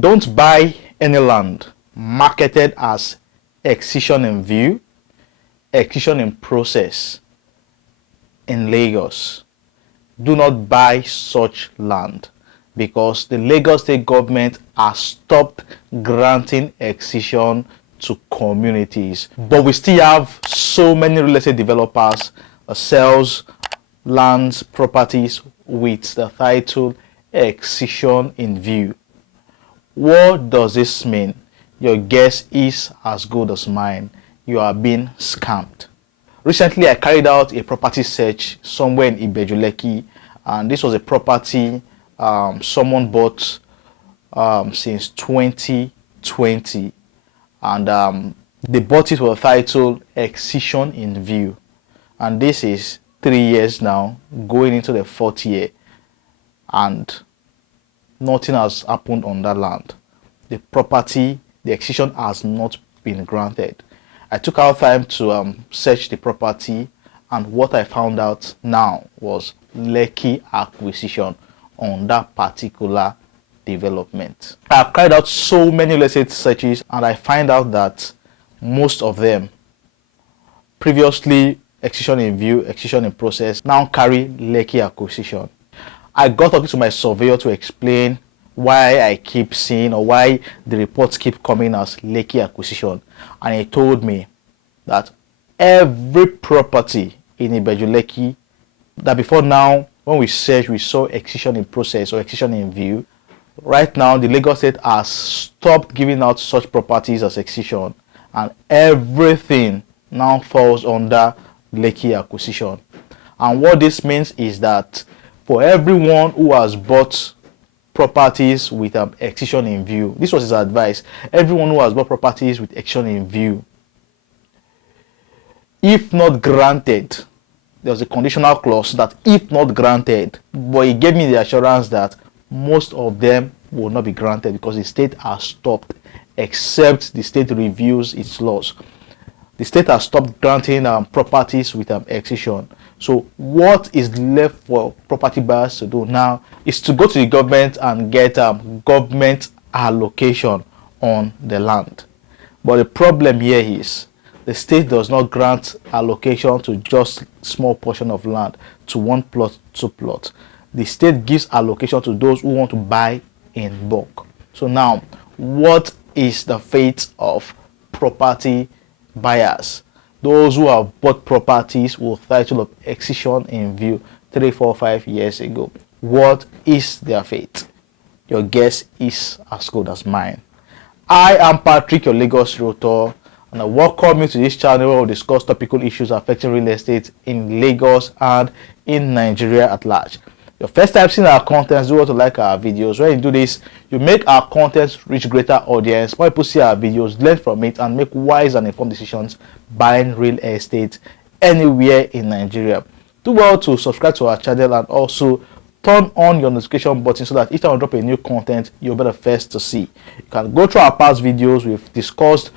Don't buy any land marketed as excision in view, excision in process in Lagos. Do not buy such land because the Lagos state government has stopped granting excision to communities. But we still have so many real estate developers that sells lands, properties with the title excision in view. What does this mean? Your guess is as good as mine. You are being scammed. Recently, I carried out a property search somewhere in Ibeju-Lekki, and this was a property someone bought since 2020, and they bought it with the title excision in view, and this is 3 years now, going into the 4th year, and nothing has happened on that land. The property, the excision has not been granted. I took out time to search the property, and what I found out now was Lekki acquisition on that particular development. I have carried out so many real estate searches, and I find out that most of them previously excision in view, excision in process, now carry Lekki acquisition. I got talking to my surveyor to explain why I keep seeing, or why the reports keep coming as Lekki acquisition, and he told me that every property in Ibeju-Lekki that before now, when we search, we saw excision in process or excision in view. Right now, the Lagos State has stopped giving out such properties as excision, and everything now falls under Lekki acquisition. And what this means is that for everyone who has bought properties with excision in view, this was his advice, everyone who has bought properties with excision in view, if not granted, there was a conditional clause that if not granted, but he gave me the assurance that most of them will not be granted because the state has stopped, except the state reviews its laws. The state has stopped granting properties with excision. So what is left for property buyers to do now is to go to the government and get government allocation on the land. But the problem here is the state does not grant allocation to just small portion of land, to one plot, two plots. The state gives allocation to those who want to buy in bulk. So now, what is the fate of property buyers? Those who have bought properties with title of excision in view 3, 4, 5 years ago. What is their fate? Your guess is as good as mine. I am Patrick, your Lagos Realtor, and I welcome you to this channel where we discuss topical issues affecting real estate in Lagos and in Nigeria at large. Your first time seeing our contents, do want to like our videos. When you do this, you make our contents reach greater audience. More people see our videos, learn from it, and make wise and informed decisions buying real estate anywhere in Nigeria. Do well to subscribe to our channel and also turn on your notification button so that each time I drop a new content, you'll be the first to see. You can go through our past videos. We've discussed,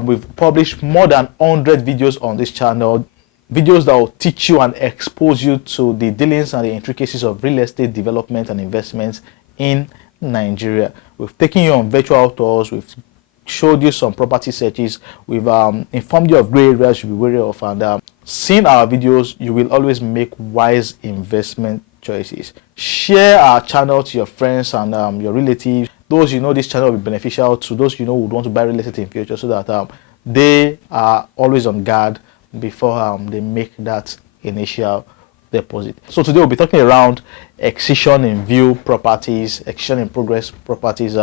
we've published more than 100 videos on this channel. Videos that will teach you and expose you to the dealings and the intricacies of real estate development and investments in Nigeria. We've taken you on virtual tours. We've showed you some property searches. We've informed you of gray areas you should be wary of. And seeing our videos, you will always make wise investment choices. Share our channel to your friends and your relatives. Those you know this channel will be beneficial to, those you know would want to buy real estate in future, so that they are always on guard before they make that initial deposit. So today we'll be talking around excision in view properties, excision in progress properties,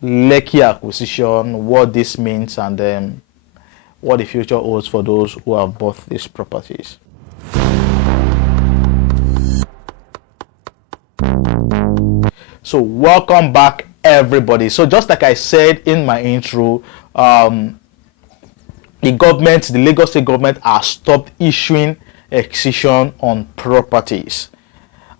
Lekki acquisition, what this means, and what the future holds for those who have bought these properties. So welcome back, everybody. So just like I said in my intro, the government, the Lagos State government, has stopped issuing excision on properties.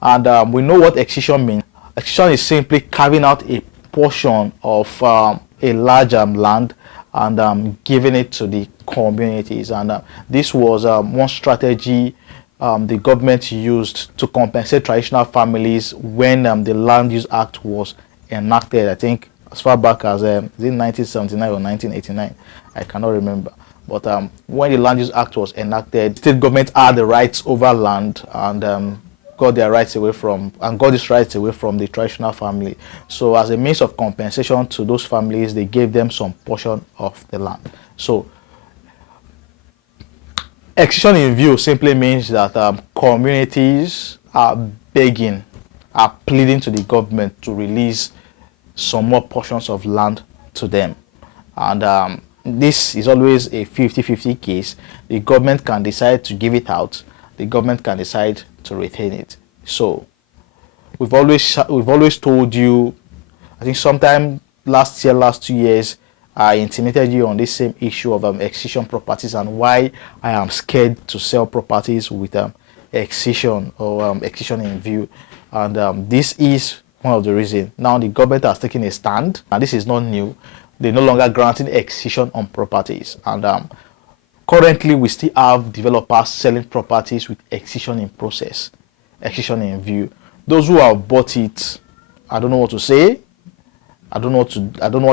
And we know what excision means. Excision is simply carving out a portion of a large land and giving it to the communities. And this was one strategy the government used to compensate traditional families when the Land Use Act was enacted. I think as far back as is it 1979 or 1989, I cannot remember. But when the Land Use Act was enacted, state government had the rights over land and got their rights away from and got these rights away from the traditional family. So as a means of compensation to those families, they gave them some portion of the land. So excision in view simply means that communities are begging, are pleading to the government to release some more portions of land to them. And this is always a 50-50 case. The government can decide to give it out. The government can decide to retain it. So we've always told you, I think sometime last year, last 2 years, I intimated you on this same issue of excision properties and why I am scared to sell properties with excision or excision in view. And this is one of the reasons. Now the government has taken a stand, and this is not new. They're no longer granting excision on properties. And currently we still have developers selling properties with excision in process, excision in view. Those who have bought it, I don't know what to say. I don't know what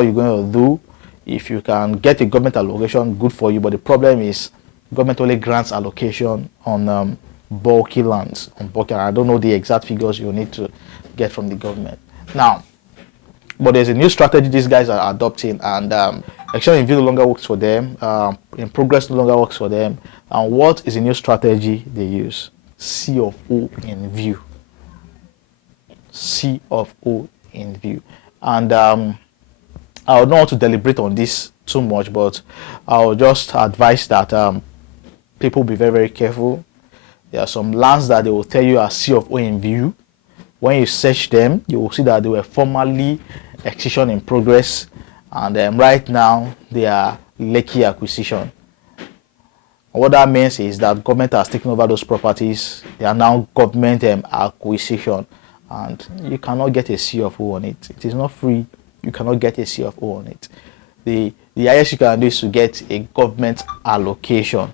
you're going to do. If you can get a government allocation, good for you. But the problem is, government only grants allocation on bulky lands. I don't know the exact figures you need to get from the government. Now, but there's a new strategy these guys are adopting, and excision in view no longer works for them. In progress no longer works for them. And what is the new strategy they use? C of O in view. C of O in view. And I don't want to deliberate on this too much, but I'll just advise that people be very, very careful. There are some lands that they will tell you are C of O in view. When you search them, you will see that they were formerly excision in progress, and right now they are Lekki acquisition. What that means is that government has taken over those properties. They are now government acquisition, and you cannot get a C of O on it. It is not free. You cannot get a C of O on it. The highest you can do is to get a government allocation,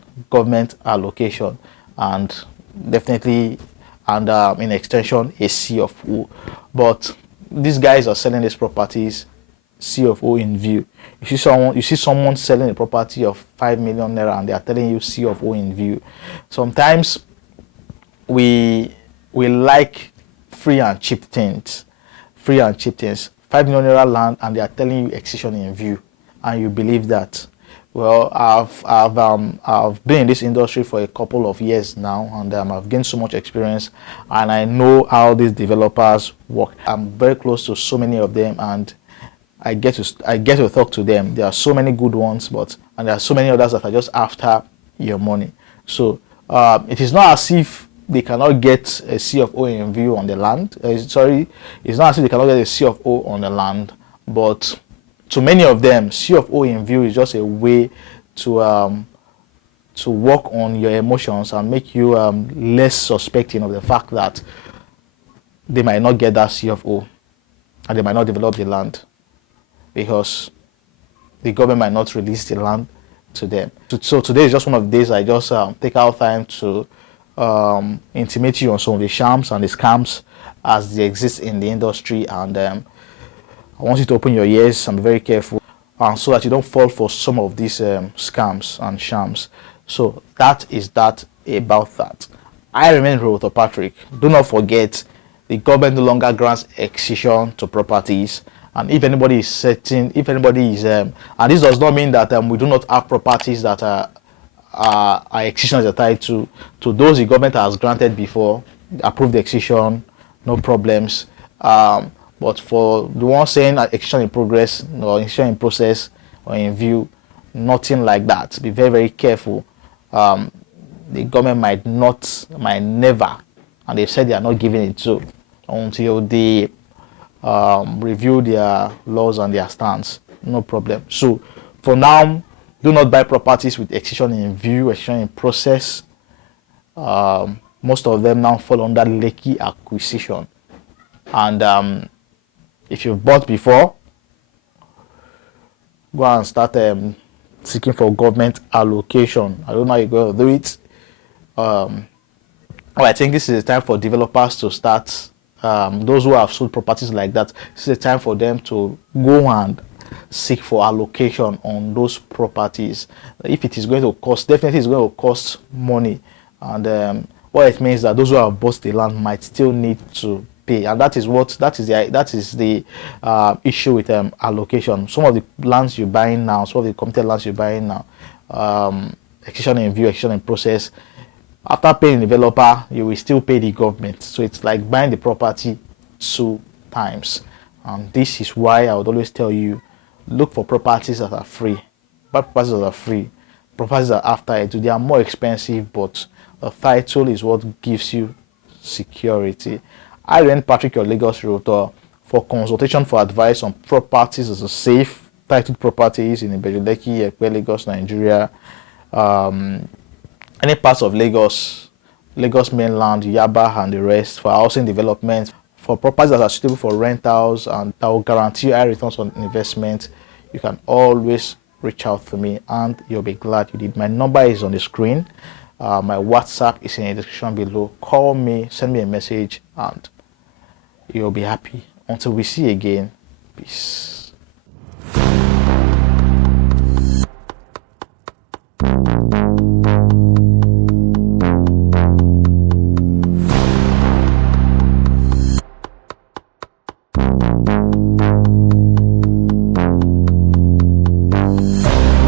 and definitely, and in extension, a C of O. But these guys are selling these properties C of O in view. You see someone selling a property of 5 million naira and they are telling you C of O in view. Sometimes we like free and cheap things. 5 million naira land and they are telling you excision in view, and you believe that. Well, I've been in this industry for a couple of years now, and I've gained so much experience, and I know how these developers work. I'm very close to so many of them, and I get to talk to them. There are so many good ones, and there are so many others that are just after your money. So it is not as if they cannot get a C of O in view on the land. It's not as if they cannot get a C of O on the land, but to many of them, C of O in view is just a way to work on your emotions and make you less suspecting of the fact that they might not get that C of O and they might not develop the land because the government might not release the land to them. So today is just one of the days I just take out time to intimate you on some of the shams and the scams as they exist in the industry, and I want you to open your ears and be very careful, so that you don't fall for some of these scams and shams. So that is that about that. I remain Realtor Patrick. Do not forget, the government no longer grants excision to properties, and if anybody is and this does not mean that we do not have properties that are excision is tied to those the government has granted before, approved excision, no problems. But for the one saying excision in progress or excision in process or in view, nothing like that. Be very, very careful. The government might never, and they've said they are not giving it to until they review their laws and their stance. No problem. So for now, do not buy properties with excision in view, excision in process. Most of them now fall under Lekki acquisition. And if you've bought before, go and start seeking for government allocation. I don't know how you're going to do it. Well, I think this is a time for developers to start. Those who have sold properties like that, this is a time for them to go and seek for allocation on those properties. If it is going to cost, definitely it's going to cost money, and what it means that those who have bought the land might still need to pay, and that is the issue with allocation. Some of the lands you're buying now, some of the committed lands you're buying now, excision in view, excision in process. After paying the developer, you will still pay the government. So it's like buying the property 2 times. And this is why I would always tell you, look for properties that are free. Buy properties that are free. Properties that are after it, they are more expensive, but the title is what gives you security. I rent Patrick, your Lagos Realtor. For consultation, for advice on properties as a safe titled properties in Ibeju-Lekki, Lagos, Nigeria. Any parts of Lagos, Lagos mainland, Yaba, and the rest, for housing development, for properties that are suitable for rentals and that will guarantee high returns on investment, you can always reach out to me and you'll be glad you did. My number is on the screen. My WhatsApp is in the description below. Call me, send me a message, and you'll be happy. Until we see again, peace.